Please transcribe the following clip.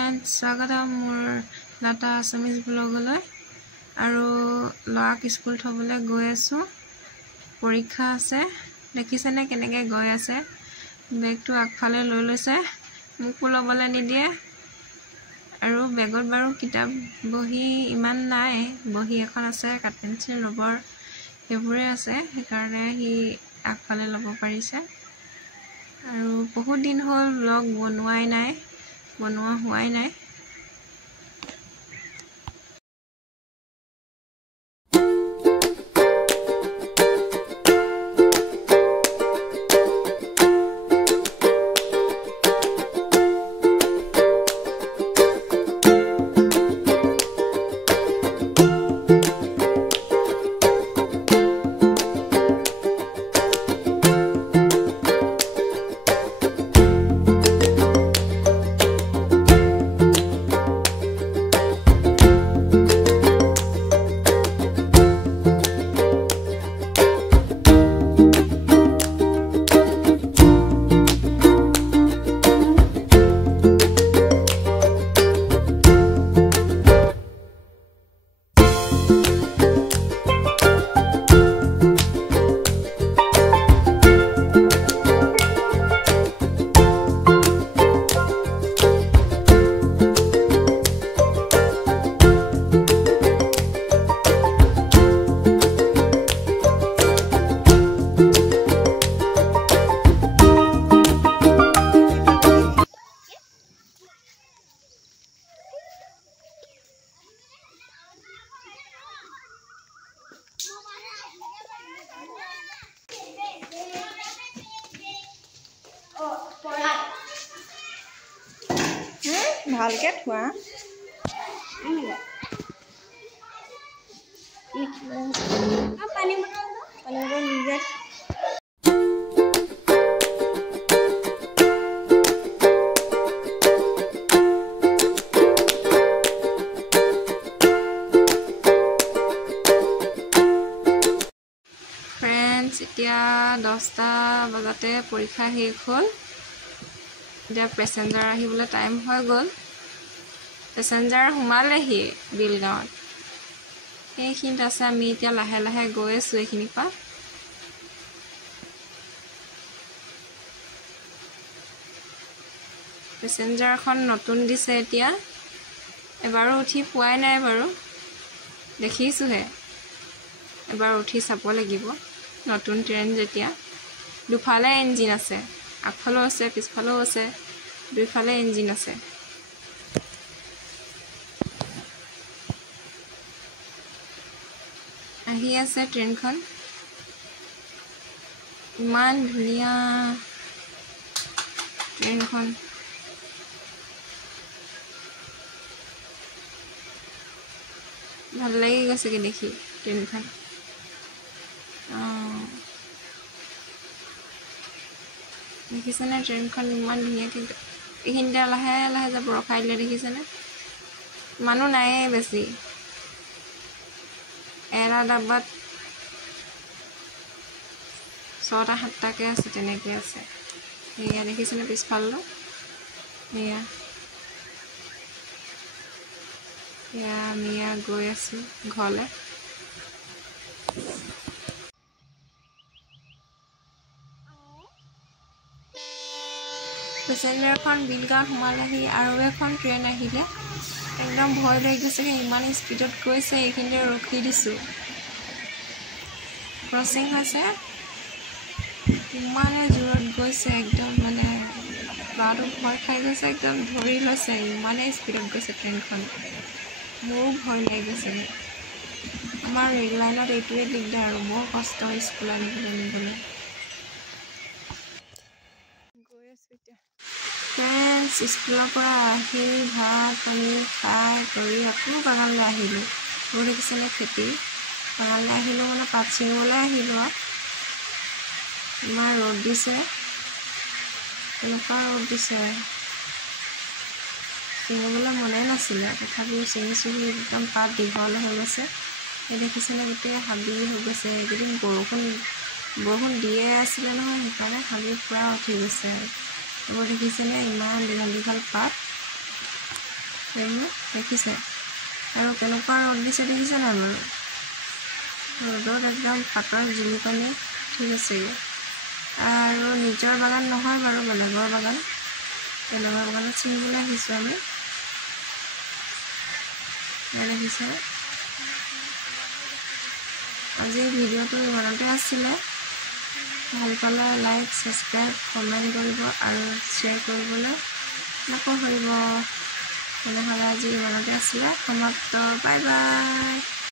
friends स्वागतम मोर लाटा Assamese ब्लगলৈ আৰু লৰাক স্কুল থবলৈ গৈ আছো পৰীক্ষা আছে দেখিছেনে কেনেকৈ গৈ আছে বেগটো আগফালে লৈ লৈছে মোক লবলৈ নিদিয়ে আৰু বেগত বাৰু কিতাপ বহি ইমান নাই বহি এখন আছে কাট পেন্সিল ৰবৰ সেইবোৰে আছে সেইকাৰণে হি আগফালে ল'ব পাৰিছে আৰু বহুত দিন হ'ল ব্লগ বনোৱা হোৱাই নাই ভালকে থোৱা পানী বটল নিজে फ्रेंड्स এতিয়া 10টা বজাতে পৰীক্ষা শেষ হ'ল এতিয়া পেসেঞ্জাৰ আহিবলৈ টাইম হৈ গ'ল পেসেঞ্জাৰ সোমালেহি বিলগাঁৱত এইখিনিত আছে আমি এতিয়া লাহে লাহে গৈ আছো এইখিনি পা পেসেঞ্জাৰখন নতুন দিছে এতিয়া এবাৰো উঠি পোৱাই নাই বাৰু দেখিছোহে এবাৰ উঠি চাব লাগিব নতুন ট্ৰেইন যেতিয়া দুফালে ইঞ্জিন আছে আগফালেও আছে পিছফালেও আছে দুইফালে ইঞ্জিন আছে আহি আছে ট্ৰেইনখন ইমান ধুনীয়া ট্ৰেইনখন ভাল লাগি গৈছে কি দেখি ট্ৰেইনখন দেখিছেনে ট্ৰেইনখন ইমান ধুনীয়াকৈ এইখিনিতে লাহে লাহে যাব ৰখাই দিলে দেখিছেনে মানুহ নাইয়ে বেছি এৰা ডাব্বাত 6টা 7টাকে আছে তেনেকৈ আছে এয়া দেখিছেনে পিছফাললৈ এয়া আমি গৈ আছো ঘৰলৈ পেসেঞ্জাৰখন বিলগাঁৱত সোমালেহি আৰু এখন ট্ৰেইন আহিলে একদম ভয় লাগি গৈছে ইমান স্পীডত গৈছে এইখিনিতে ৰখি দিছোঁ ক্ৰচিং হৈছে ইমানে জোৰত গৈছে একদম মানে ল'ৰাটো ভয় খাই গৈছে একদম ধৰি লৈছে ইমানে স্পীডত গৈছে ট্ৰেইনখন মোৰো ভয় লাগি গৈছে আমাৰ ৰেল লাইনত এইটোৱে দিগদাৰ আৰু বৰ কষ্ট স্কুল আনিবলৈ फ्रेंड्स स्कूल পৰা আহি ভাত পানী খাই কৰি আকৌ বাগানলৈ আহিলোঁ আৰু দেখিছেনে খেতি বাগানলৈ আহিলোঁ মানে পাত ছিঙিবলৈ আহিলোঁ ইমান ৰ'দ দিছে এনেকুৱা ৰ'দ দিছে ছিঙিবলৈ মনে নাছিলে তথাপিও ছিঙিছোঁ একদম পাত দীঘল হৈ গৈছে এই দেখিছেনে গোটেই হাবি হৈ গৈছে এইকেইদিন বৰষুণ দিয়ে আছিলে নহয় সেইকাৰণে হাবি পুৰা উঠি গৈছে আৰু দেখিছেনে ইমান দীঘল দীঘল পাত সেইবোৰ দেখিছে আৰু কেনেকুৱা ৰ'দ দিছে দেখিছে নাই বাৰু ৰ'দত একদম পাতৰ জুলুকনি ঠিক আছেগৈ আৰু নিজৰ বাগান নহয় বাৰু বেলেগৰ বাগান বাগানত ছিঙিবলৈ আহিছোঁ আমি দেখিছে আজি ভিডিঅ'টো ইমানতে আছিলে ভাল পালে লাইক ছাবস্ক্ৰাইব কমেণ্ট কৰিব আৰু শ্বেয়াৰ কৰিবলৈ নকৰিব তেনেহ'লে আজি ইমানতে আছিলে সমাপ্ত বাই বাই